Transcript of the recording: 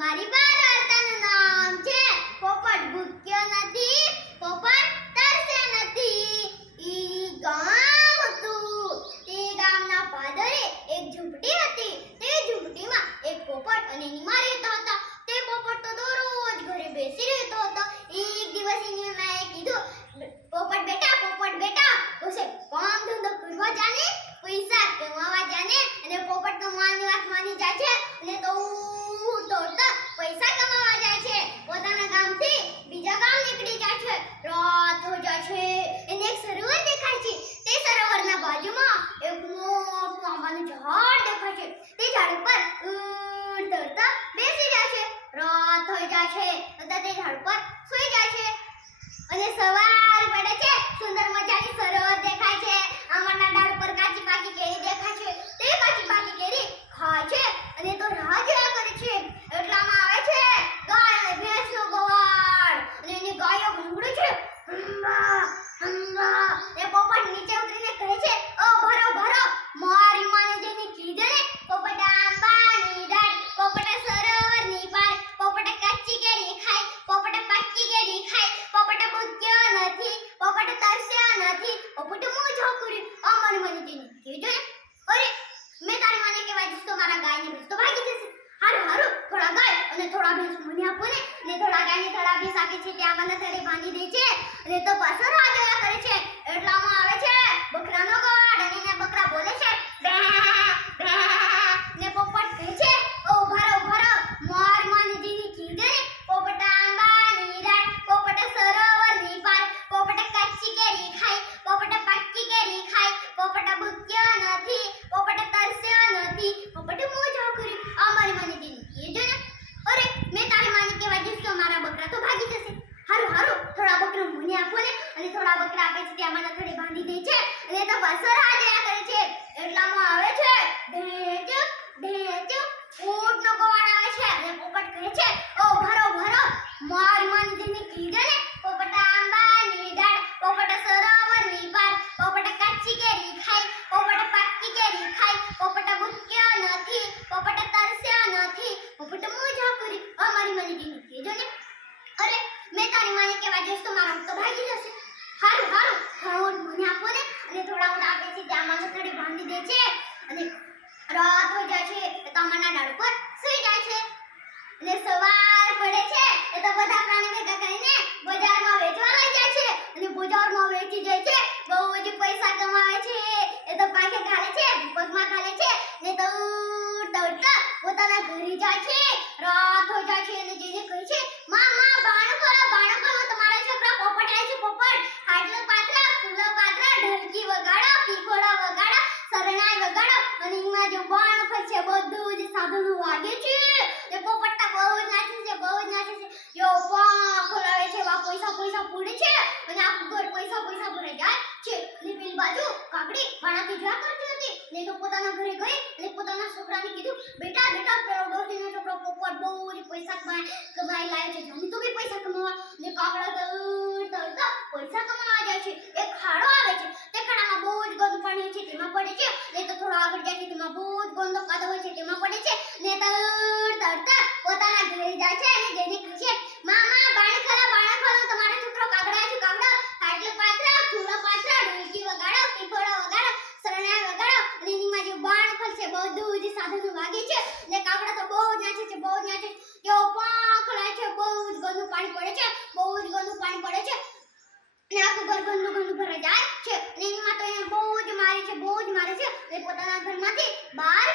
મારી વાર્તાનું નામ છે પોપટ ભૂખ્યો નથી, પોપટ તરસ્યો નથી. ઈ ગામ હતું. તે ગામના પાદરે એક ઝૂંપડી હતી. તે ઝૂંપડીમાં એક પોપટ અને એની માં રહેતા હતા. તે પોપટ તો દરરોજ ઘરે બેસી રહેતો હતો. એક દિવસ એની માએ કીધું, પોપટ બેટા ઉસે કામ ધંધો કરવા જાને, પૈસા કમાવા જાને. અને પોપટ તો માની વાત માની જાય છે અને તો પૈસા કમાવા જાય છે. પોતાના ગામથી બીજા ગામ નીકળી જાય છે. રાત થઈ જાય છે. એને એક સરોવર દેખાય છે. તે સરોવરના બાજુમાં એક મોટું આંબાનું ઝાડ દેખાય છે. તે ઝાડ પર તરતા બેસી જાય છે. રાત થઈ જાય છે તથા તે ઝાડ પર સૂઈ જાય છે. અને સવાર પડે છે. સુંદર મજાની સરોવર દેખાય છે. આંબાના ડાળ પર કાચી પાકી કેરી દેખાય છે. તે કાચી પાકી કેરી ખાય છે અને તો રાહ જોયા કરે છે. એટલામાં આવે છે ગાય અને ભેંસનો ગવાળ. અને એની ગાયો ઘૂંઘળે છે, હંબા હંબા. એ પોપટ નીચે ઉતરીને કહે છે, ઓ ભરો મારી માને જેની કીધે ને, પોપટ આંબાની ડાળ, પોપટ સરોવરની પાર, પોપટ કાચી કેરી ખાય, પોપટ પાકી કેરી ખાય, પોપટ ભૂખ્યો નથી, પોપટ તરસ્યો નથી, પોપટ મોજો કરે. અમારી માને જેની કીધે ને, અરે મેં તારી માને કહેવા જઈશ તો મારા ગાયને ભેંસ તો ભાગી જશે. હારું થોડા ગાય અને થોડા ભેંસ મને આપો ને થોડા ગાયને થોડા ભેંસ આપે છે. ત્યાં મને થડે બાંધી દે છે અને તો પાછો રાહ જોયા કરે છે. એટલામાં આવે છે બકરાનો ગવાળ અને એને બકરા બોલે છે, બે બે. ને પોપટ કહે છે, ઓ ભરો મારી માને જેની કીધે ને, પોપટ આંબાની ડાળ, પોપટ સરોવરની પાર, પોપટ કાચી કેરી ખાય, પોપટ પાકી કેરી ખાય, પોપટ ભૂખ્યો નથી, પોપટ તરસ્યો નથી, પોપટ મોજો કરે. અમારી માને જેની કીધે ને, અરે મેં તારી માને કહેવા જઈશ તો મારા બકરા તો ભાગી જશે. હારું થોડા બકરા મને આપો ને. અને થોડા બકરા આપે છે. ત્યાં મને થોડી બાંધી દે છે અને તો પાછો રાહ જોયા કરે છે. એટલામાં આવે છે ઢેંચ ઊંટનો ગવાળ આવે છે. અને પોપટ કહે છે, ઓ ભરો મારી માને જેની કીધે ને, પોપટ આંબાની ડાળ, પોપટ સરોવરની પાર, પોપટ કાચી કેરી ખાય, પોપટ પાકી કેરી ખાય, પોપટ ભૂખ્યો નથી, પોપટ તરસ્યો નથી, પોપટ મોજો કરે. અમારી માને જેની કીધે ને, અરે મેં તારી માને કહેવા જઈશ તો મારા તો ભાગી જશે. હારું મને આપો ને. અને થોડા ઊંટ આપે છે. ત્યાં મને થોડી બાંધી દે છે અને રાત થઈ જાય છે તો અમારના ડાળ પર સૂઈ જાય છે. અને સવાર પડે છે તો બધા પ્રાણી ભેગા કરીને બજારમાં વેચવા લઈ જાય છે. અને બજારમાં વેચી જાય છે. બહુ જ પૈસા કમાવે છે. એ તો પાકે ઘાલે છે, પગમાં ઘાલે છે ને તો દોડતા પોતાના ઘરે જાય છે. રાત થઈ જાય છે અને જેને કહે છે, માં બાણ ખોલો, તમારા છોકરા પોપટ આવે છે. પોપટ ખાટલો પાથરા, ફૂલો પાથરા, ઢોલકી વગાડો, પીપોળો વગાડો, શરણાઈ વગાડો. અને એમાં જો બાણ ખોલશે બધું જ સાધનો વાગે છે. એ પોપટતા બહુ જ નાચે છે. યો પા ખોલાવે છે, વા પૈસા પૂડે છે અને આખું ઘર પૈસા ભરાઈ જાય છે. અને પેલી બાજુ કાકડી ભાણાથી જોયા કરતી હતી. ને તો પોતાના ઘરે ગઈ અને પોતાના છોકરાને કીધું, બેટા પેલો ડોસીનો છોકરો પોપટ બહુ જ પૈસા કમાઈ લાવે છે. જાની તો બી પૈસા કમાવા. ને કાકડા દોડતા પૈસા કમાવા જાય છે. એક ખાડો આવે છે. તે ખાડામાં બહુ જ ગંદુ પાણી હોય છે. તેમાં પડે છે. ને તો થોડો આગળ જાય છે. તેમાં બહુ જ ગંદો કાદવ હોય છે. તેમાં પડે છે. ને દોડતા પોતાના ઘરે જાય છે અને જેને કહે છે, મામા બાણ ખોલો, તમારો છોકરો કાગડા છે. કાગડા ખાટલો પાથરા, ફૂલો પાથરા, ઢોલકી વગાડો, પીપોળો વગાડો, શરણાઈ વગાડો. અને એનીમાં જે બાણ ખોલશે બધું જ સાધનો વાગે છે. ને કાગડા તો બહુ જ નાચે છે. કેવો પાંખ લાય છે. બહુ જ ગંદુ પાણી પડે છે. ને આખું ઘર ગંદુ ભરાઈ જાય છે. અને એની માં તો એને બહુ જ મારે છે. અને પોતાના ઘરમાંથી બહાર